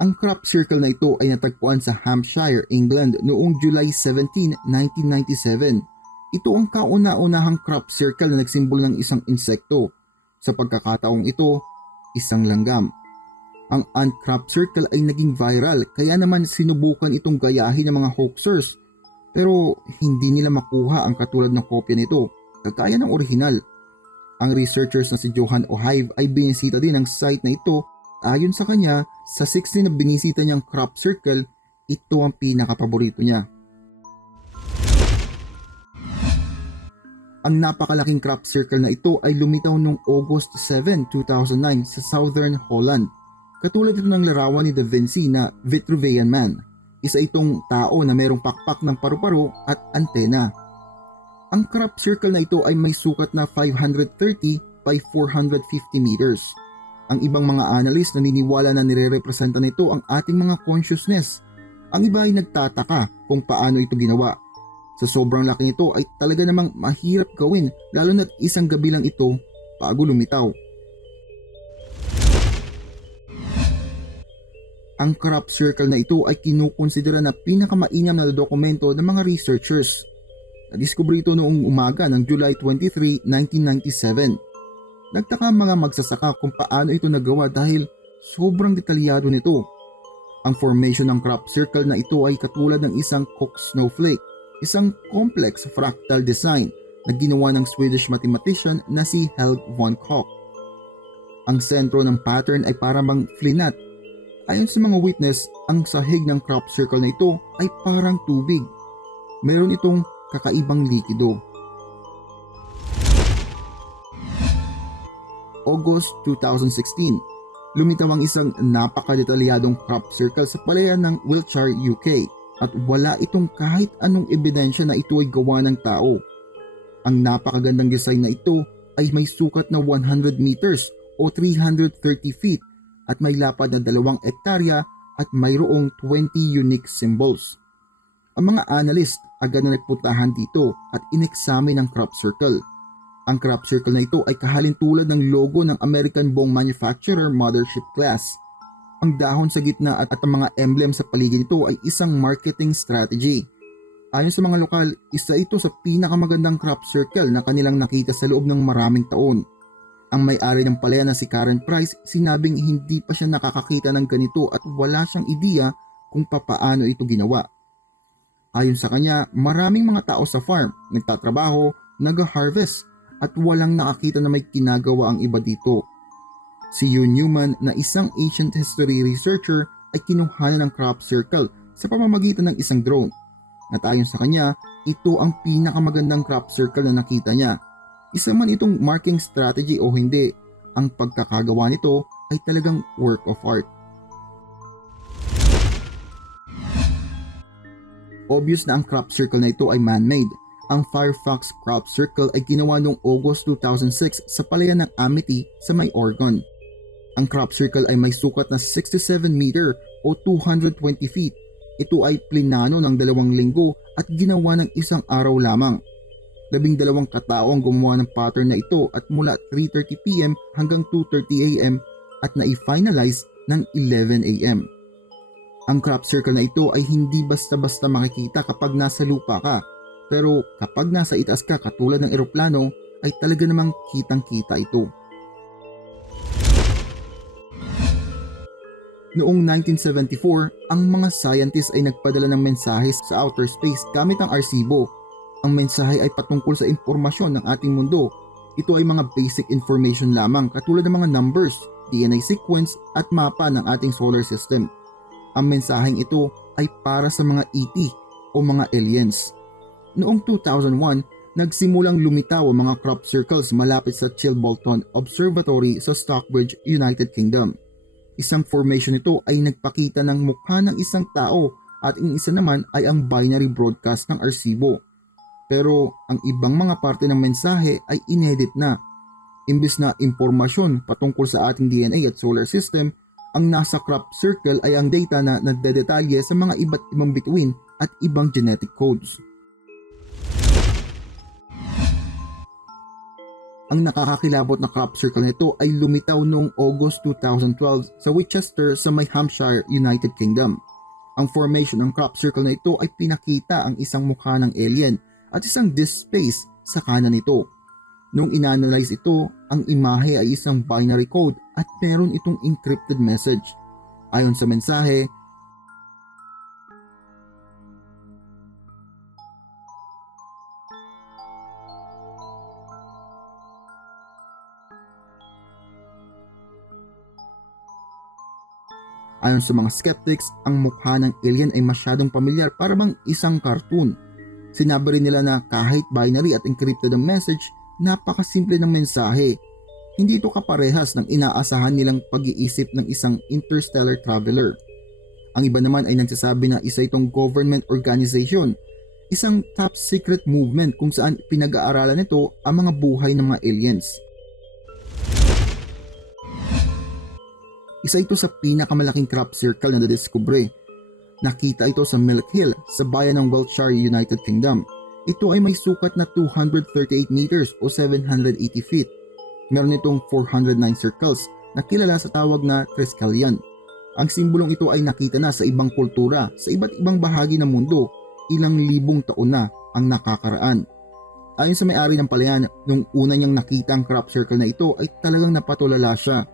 Ang crop circle na ito ay natagpuan sa Hampshire, England noong July 17, 1997. Ito ang kauna-unahang crop circle na nagsimbol ng isang insekto. Sa pagkakataong ito, isang langgam. Ang ant crop circle ay naging viral kaya naman sinubukan itong gayahin ng mga hoaxers pero hindi nila makuha ang katulad ng kopya nito kagaya ng orihinal. Ang researchers na si Johan Ohive ay binisita din ang site na ito ayon sa kanya sa 16 na binisita niyang crop circle ito ang pinakapaborito niya. Ang napakalaking crop circle na ito ay lumitaw noong August 7, 2009 sa Southern Holland. Katulad ito ng larawan ni Da Vinci na Vitruvian Man. Isa itong tao na mayroong pakpak ng paru-paro at antena. Ang crop circle na ito ay may sukat na 530 by 450 meters. Ang ibang mga analyst naniniwala na nire-representa nito ang ating mga consciousness. Ang iba ay nagtataka kung paano ito ginawa sa sobrang laki nito ay talaga namang mahirap gawin lalo na't isang gabi lang ito bago lumitaw. Ang crop circle na ito ay kinukonsidera na pinakamainam na dokumento ng mga researchers. Nadiskubre ito noong umaga ng July 23, 1997. Nagtaka ang mga magsasaka kung paano ito nagawa dahil sobrang detalyado nito. Ang formation ng crop circle na ito ay katulad ng isang cook snowflake isang complex fractal design na ginawa ng Swedish mathematician na si Helge von Koch. Ang sentro ng pattern ay parang flinat. Ayon sa mga witness, ang sahig ng crop circle na ito ay parang tubig. Meron itong kakaibang likido. August 2016, lumitaw ang isang napakadetalyadong crop circle sa palayan ng Wiltshire, UK at wala itong kahit anong ebidensya na ito ay gawa ng tao. Ang napakagandang design na ito ay may sukat na 100 meters o 330 feet at may lapad na dalawang ektarya at mayroong 20 unique symbols. Ang mga analyst agad na nagpuntahan dito at inexamine ang crop circle. Ang crop circle na ito ay kahalin tulad ng logo ng American Bong Manufacturer Mothership Class ang dahon sa gitna at, at ang mga emblem sa paligid nito ay isang marketing strategy. Ayon sa mga lokal, isa ito sa pinakamagandang crop circle na kanilang nakita sa loob ng maraming taon. Ang may-ari ng palaya na si Karen Price sinabing hindi pa siya nakakakita ng ganito at wala siyang ideya kung papaano ito ginawa. Ayon sa kanya, maraming mga tao sa farm nagtatrabaho, nag-harvest at walang nakakita na may kinagawa ang iba dito. Si Yun Newman na isang ancient history researcher ay kinuhanan ng crop circle sa pamamagitan ng isang drone. At ayon sa kanya, ito ang pinakamagandang crop circle na nakita niya. Isa man itong marking strategy o hindi, ang pagkakagawa nito ay talagang work of art. Obvious na ang crop circle na ito ay man-made. Ang Firefox crop circle ay ginawa noong August 2006 sa palayan ng Amity sa may Oregon. Ang crop circle ay may sukat na 67 meter o 220 feet. Ito ay plinano ng dalawang linggo at ginawa ng isang araw lamang. Labing dalawang katao ang gumawa ng pattern na ito at mula 3.30pm hanggang 2.30am at na-finalize ng 11am. Ang crop circle na ito ay hindi basta-basta makikita kapag nasa lupa ka. Pero kapag nasa itaas ka katulad ng eroplano ay talaga namang kitang kita ito. Noong 1974, ang mga scientists ay nagpadala ng mensahe sa outer space gamit ang Arecibo. Ang mensahe ay patungkol sa impormasyon ng ating mundo. Ito ay mga basic information lamang katulad ng mga numbers, DNA sequence at mapa ng ating solar system. Ang mensaheng ito ay para sa mga ET o mga aliens. Noong 2001, nagsimulang lumitaw ang mga crop circles malapit sa Chilbolton Observatory sa Stockbridge, United Kingdom. Isang formation nito ay nagpakita ng mukha ng isang tao at ang isa naman ay ang binary broadcast ng Arcibo. Pero ang ibang mga parte ng mensahe ay inedit na. Imbis na impormasyon patungkol sa ating DNA at solar system, ang nasa crop circle ay ang data na nagdedetalye sa mga iba't ibang bituin at ibang genetic codes. Ang nakakakilabot na crop circle nito ay lumitaw noong August 2012 sa Winchester sa may Hampshire, United Kingdom. Ang formation ng crop circle na ito ay pinakita ang isang mukha ng alien at isang disk space sa kanan nito. Nung inanalyze ito, ang imahe ay isang binary code at meron itong encrypted message. Ayon sa mensahe, Ayon sa mga skeptics, ang mukha ng alien ay masyadong pamilyar para bang isang cartoon. Sinabi rin nila na kahit binary at encrypted ang message, napakasimple ng mensahe. Hindi ito kaparehas ng inaasahan nilang pag-iisip ng isang interstellar traveler. Ang iba naman ay nagsasabi na isa itong government organization, isang top secret movement kung saan pinag-aaralan nito ang mga buhay ng mga aliens. Isa ito sa pinakamalaking crop circle na nadiskubre. Nakita ito sa Milk Hill sa bayan ng Wiltshire, United Kingdom. Ito ay may sukat na 238 meters o 780 feet. Meron itong 409 circles na kilala sa tawag na Triskelion. Ang simbolong ito ay nakita na sa ibang kultura sa iba't ibang bahagi ng mundo ilang libong taon na ang nakakaraan. Ayon sa may-ari ng palayan, nung una niyang nakita ang crop circle na ito ay talagang napatulala siya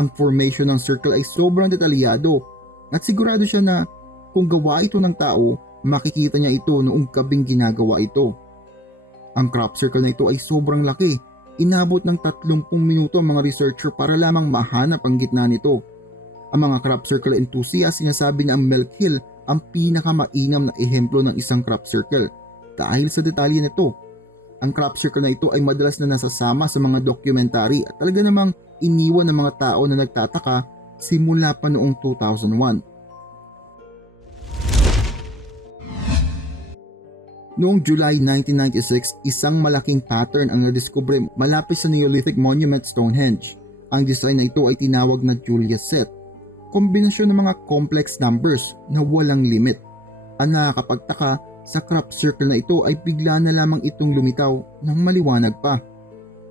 ang formation ng circle ay sobrang detalyado at sigurado siya na kung gawa ito ng tao, makikita niya ito noong gabing ginagawa ito. Ang crop circle na ito ay sobrang laki. Inabot ng 30 minuto ang mga researcher para lamang mahanap ang gitna nito. Ang mga crop circle enthusiasts sinasabi na ang Milk Hill ang pinakamainam na ehemplo ng isang crop circle dahil sa detalye nito. Ang crop circle na ito ay madalas na nasasama sa mga documentary at talaga namang iniwan ng mga tao na nagtataka simula pa noong 2001. Noong July 1996, isang malaking pattern ang nadiskubre malapit sa Neolithic Monument Stonehenge. Ang design na ito ay tinawag na Julius Set. Kombinasyon ng mga complex numbers na walang limit. Ang nakakapagtaka, sa crop circle na ito ay bigla na lamang itong lumitaw ng maliwanag pa.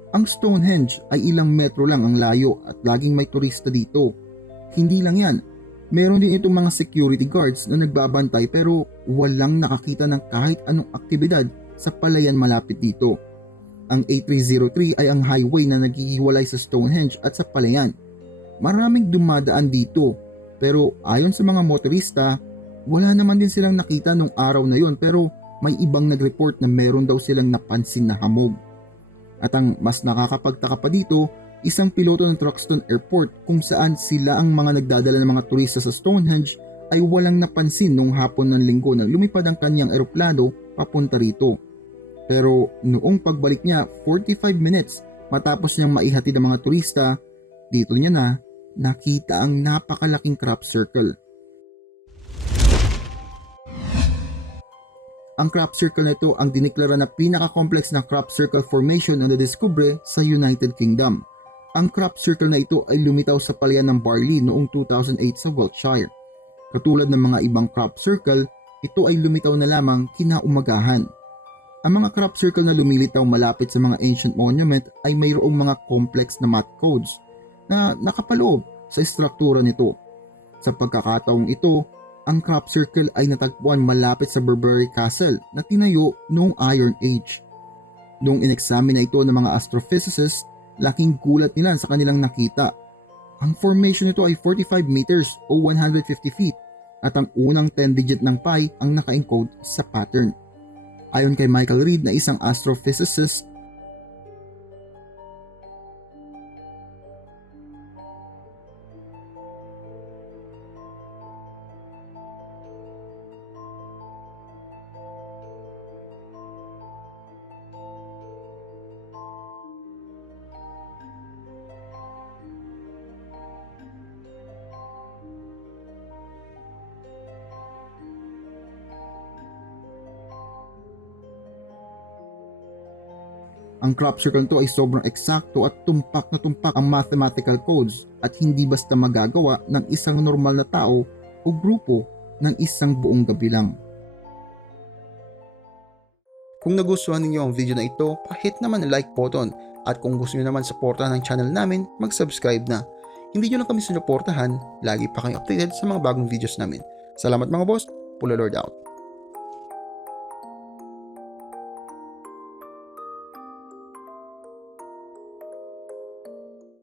Ang Stonehenge ay ilang metro lang ang layo at laging may turista dito. Hindi lang yan, meron din itong mga security guards na nagbabantay pero walang nakakita ng kahit anong aktibidad sa palayan malapit dito. Ang A303 ay ang highway na naghihiwalay sa Stonehenge at sa palayan. Maraming dumadaan dito pero ayon sa mga motorista, wala naman din silang nakita nung araw na yon pero may ibang nag-report na meron daw silang napansin na hamog. At ang mas nakakapagtaka pa dito, isang piloto ng Truxton Airport kung saan sila ang mga nagdadala ng mga turista sa Stonehenge ay walang napansin nung hapon ng linggo na lumipad ang kanyang eroplano papunta rito. Pero noong pagbalik niya 45 minutes matapos niyang maihatid ang mga turista, dito niya na nakita ang napakalaking crop circle. Ang crop circle na ito ang diniklara na pinaka-complex na crop circle formation na nadiskubre sa United Kingdom. Ang crop circle na ito ay lumitaw sa palayan ng Barley noong 2008 sa Wiltshire. Katulad ng mga ibang crop circle, ito ay lumitaw na lamang kinaumagahan. Ang mga crop circle na lumilitaw malapit sa mga ancient monument ay mayroong mga complex na math codes na nakapaloob sa istruktura nito. Sa pagkakataong ito, ang crop circle ay natagpuan malapit sa Burberry Castle na tinayo noong Iron Age. Noong inexamine na ito ng mga astrophysicists, laking gulat nila sa kanilang nakita. Ang formation nito ay 45 meters o 150 feet at ang unang 10-digit ng pi ang naka-encode sa pattern. Ayon kay Michael Reed na isang astrophysicist, Ang crop circle to ay sobrang eksakto at tumpak na tumpak ang mathematical codes at hindi basta magagawa ng isang normal na tao o grupo ng isang buong gabi lang. Kung nagustuhan ninyo ang video na ito, pahit naman ang like button At kung gusto nyo naman supportahan ng channel namin, mag-subscribe na. Hindi nyo lang kami sinuportahan, lagi pa kayong updated sa mga bagong videos namin. Salamat mga boss, Pula Lord out.